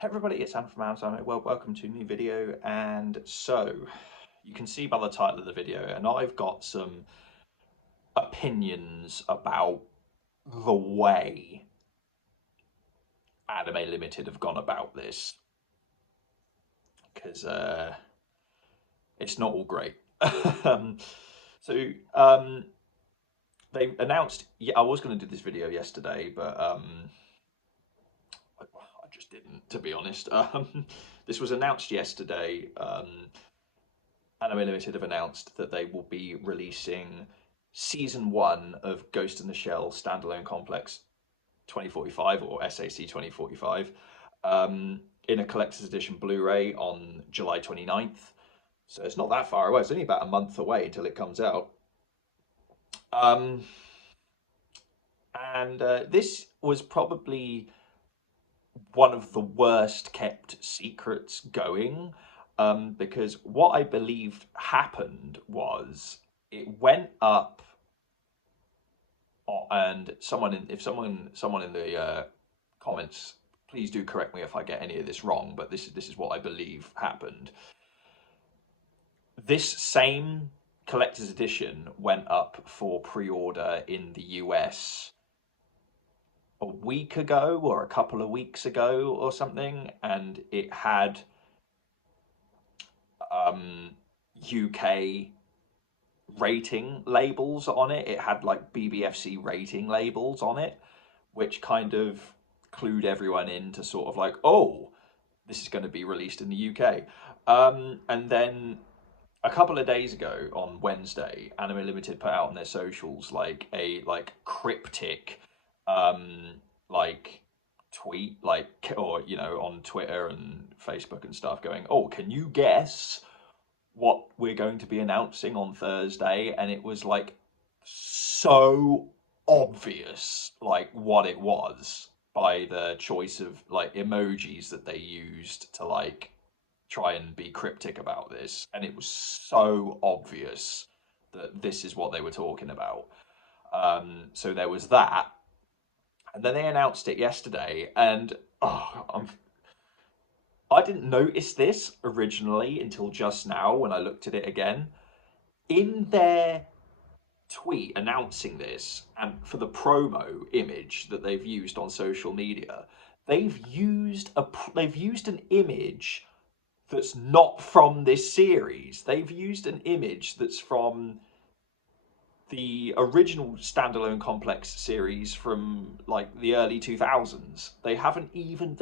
Hey everybody, it's Sam from Amazon. Well, welcome to a new video. And so, you can see by the title of the video, and I've got some opinions about the way Anime Limited have gone about this, because it's not all great. um, so, um, they announced. Yeah, I was going to do this video yesterday, but I just didn't, to be honest. This was announced yesterday. Anime Limited have announced that they will be releasing season one of Ghost in the Shell Standalone Complex 2045 or SAC 2045 in a collector's edition Blu-ray on July 29th. So it's not that far away. It's only about a month away until it comes out. Um, and this was probably one of the worst kept secrets going, because what I believed happened was it went up, and someone in the comments, please do correct me if I get any of this wrong, but this is what I believe happened. This same collector's edition went up for pre-order in the US a week ago or a couple of weeks ago or something, and it had UK rating labels on it. It had like BBFC rating labels on it, which kind of clued everyone in to sort of like, oh, this is going to be released in the UK. And then a couple of days ago on Wednesday, Anime Limited put out on their socials like a cryptic like tweet, like, or on Twitter and Facebook and stuff, going, oh, can you guess what we're going to be announcing on Thursday? And it was like so obvious like what it was by the choice of like emojis that they used to like try and be cryptic about this, and it was so obvious that this is what they were talking about. So there was that, and then they announced it yesterday, and I didn't notice this originally until just now when I looked at it again. In their tweet announcing this, and for the promo image that they've used on social media, they've used an image that's not from this series. They've used an image that's from the original standalone complex series from like the early 2000s. They haven't even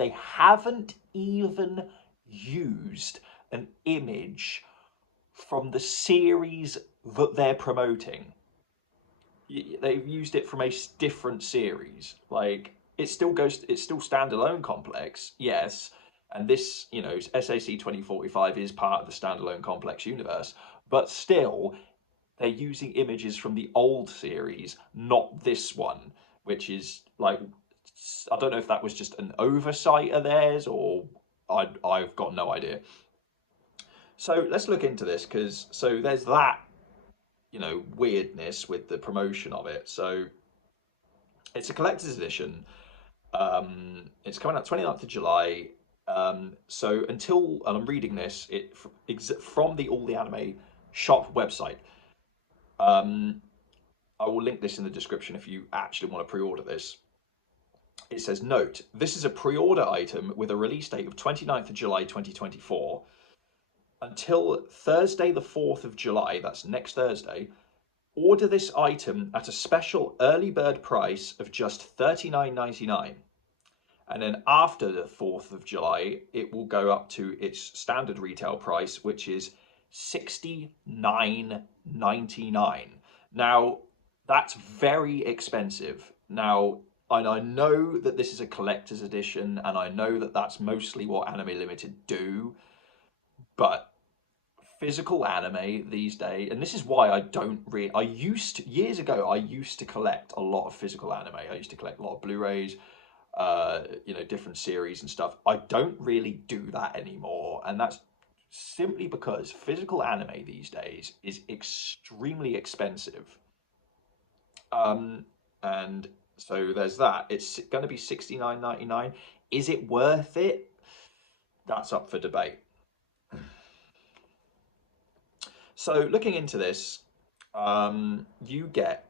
used an image from the series that they're promoting. They've used it from a different series. Like it's still standalone complex, yes. And this, SAC 2045 is part of the standalone complex universe, but still, they're using images from the old series, not this one, which is like, I don't know if that was just an oversight of theirs, or I've got no idea. So let's look into this, because so there's that weirdness with the promotion of it. So it's a collector's edition. It's coming out 29th of July. So until, and I'm reading this from the All the Anime shop website. I will link this in the description if you actually want to pre-order this. It says, note, this is a pre-order item with a release date of 29th of July 2024. Until Thursday the 4th of July, that's next Thursday, order this item at a special early bird price of just $39.99. And then after the 4th of July, it will go up to its standard retail price, which is $69.99. Now, that's very expensive. Now, and I know that this is a collector's edition, and I know that that's mostly what Anime Limited do, but physical anime these days, and this is why I don't really. Years ago, I used to collect a lot of physical anime. I used to collect a lot of Blu-rays, different series and stuff. I don't really do that anymore, and that's simply because physical anime these days is extremely expensive. And so there's that. It's going to be $69.99. Is it worth it? that's up for debate. So looking into this, you get,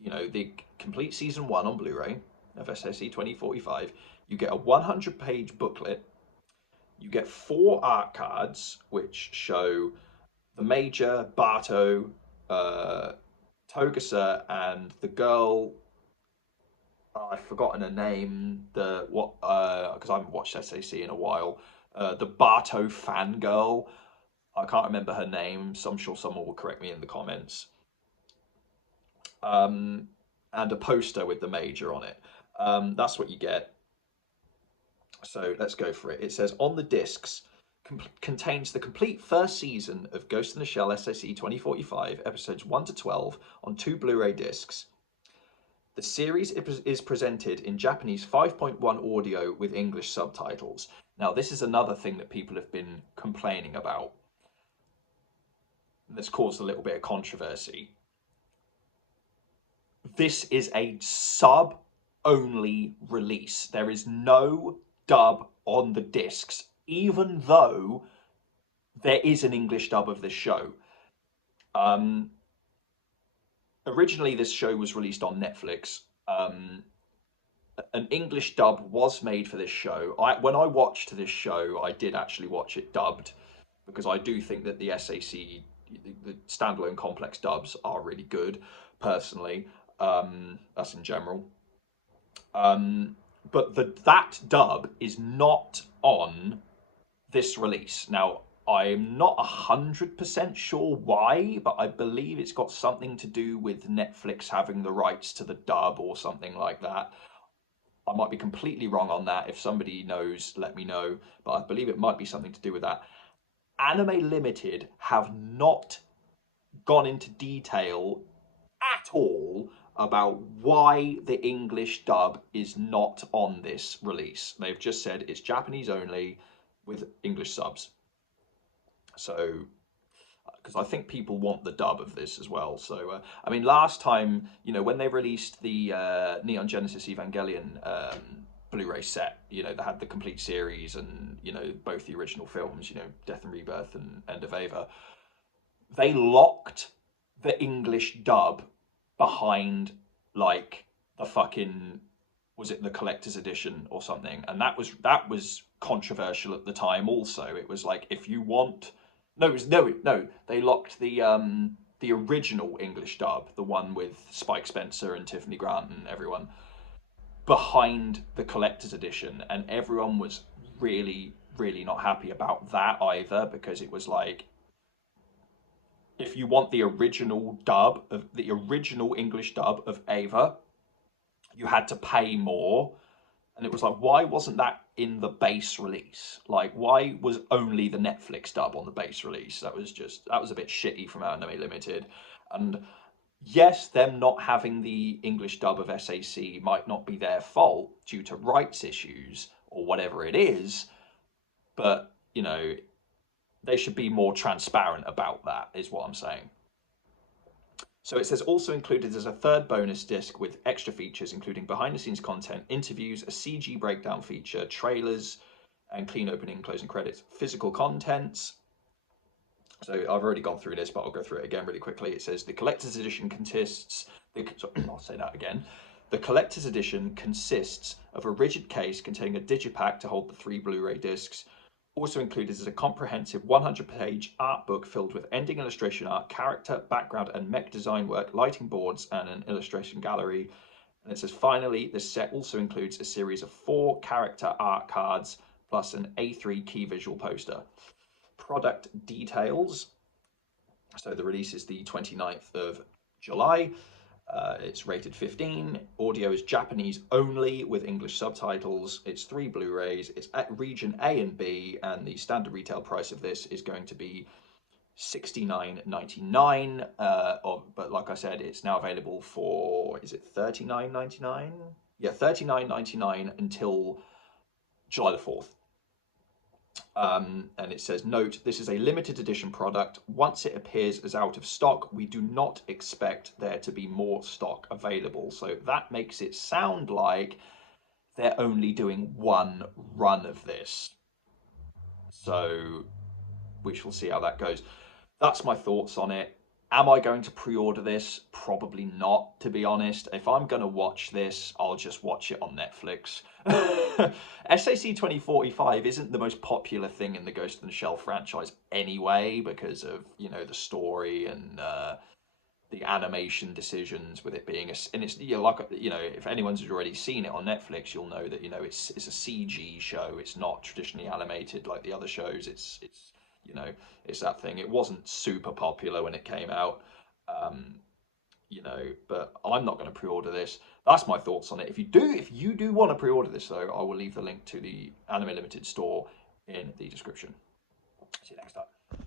the complete season 1 on Blu-ray of SAC 2045. You get a 100-page booklet. You get 4 art cards, which show the Major, Barto, Togusa, and the girl. I've forgotten her name. Because I haven't watched SAC in a while. The Barto fangirl. I can't remember her name, so I'm sure someone will correct me in the comments. And a poster with the Major on it. That's what you get. So let's go for it. It says on the discs contains the complete first season of Ghost in the Shell SAC 2045, episodes 1 to 12, on 2 Blu-ray discs. The series is presented in Japanese 5.1 audio with English subtitles. Now, this is another thing that people have been complaining about. That's caused a little bit of controversy. This is a sub-only release. There is no dub on the discs, even though there is an English dub of this show. Originally, this show was released on Netflix. An English dub was made for this show. When I watched this show, I did actually watch it dubbed, because I do think that the SAC, the standalone complex dubs, are really good, personally. That's in general. But that dub is not on this release. Now, I'm not 100% sure why, but I believe it's got something to do with Netflix having the rights to the dub or something like that. I might be completely wrong on that. If somebody knows, let me know. But I believe it might be something to do with that. Anime Limited have not gone into detail at all about why the English dub is not on this release. They've just said it's Japanese only with English subs. So, because I think people want the dub of this as well. So, I mean, last time, when they released the Neon Genesis Evangelion Blu-ray set, they had the complete series and, both the original films, Death and Rebirth and End of Eva. They locked the English dub behind, like, the fucking, was it the collector's edition or something? And that was controversial at the time also. It was like, if you want... No, they locked the original English dub, the one with Spike Spencer and Tiffany Grant and everyone, behind the collector's edition. And everyone was really, really not happy about that either, because it was like, if you want the original dub, of the original English dub of Eva, you had to pay more. And it was like, why wasn't that in the base release? Like, why was only the Netflix dub on the base release? That was a bit shitty from Anime Limited. And yes, them not having the English dub of SAC might not be their fault due to rights issues or whatever it is, but, they should be more transparent about that, is what I'm saying. So it says also included as a third bonus disc with extra features, including behind-the-scenes content, interviews, a CG breakdown feature, trailers, and clean opening and closing credits. Physical contents. So I've already gone through this, but I'll go through it again really quickly. It says the collector's edition consists... I'll say that again. The collector's edition consists of a rigid case containing a digipack to hold the 3 Blu-ray discs. Also included is a comprehensive 100-page art book filled with ending illustration art, character, background, and mech design work, lighting boards, and an illustration gallery. And it says, finally, this set also includes a series of 4 character art cards, plus an A3 key visual poster. Product details. So the release is the 29th of July. It's rated 15. Audio is Japanese only with English subtitles. It's 3 Blu-rays. It's at region A and B, and the standard retail price of this is going to be $69.99. But like I said, it's now available for, is it $39.99? Yeah, $39.99 until July the 4th. And it says, note, this is a limited edition product. Once it appears as out of stock, we do not expect there to be more stock available. So that makes it sound like they're only doing one run of this. So we shall see how that goes. That's my thoughts on it. Am I going to pre-order this? Probably not, to be honest. If I'm going to watch this, I'll just watch it on Netflix. SAC 2045 isn't the most popular thing in the Ghost in the Shell franchise anyway, because of, you know, the story and the animation decisions with it being and it's, you know, like, you know, if anyone's already seen it on Netflix, you'll know that, you know, it's a CG show. It's not traditionally animated like the other shows. It's you know, it's that thing. It wasn't super popular when it came out, um, you know, but I'm not going to pre-order this. That's my thoughts on it. If you do want to pre-order this though, I will leave the link to the Anime Limited store in the description. See you next time.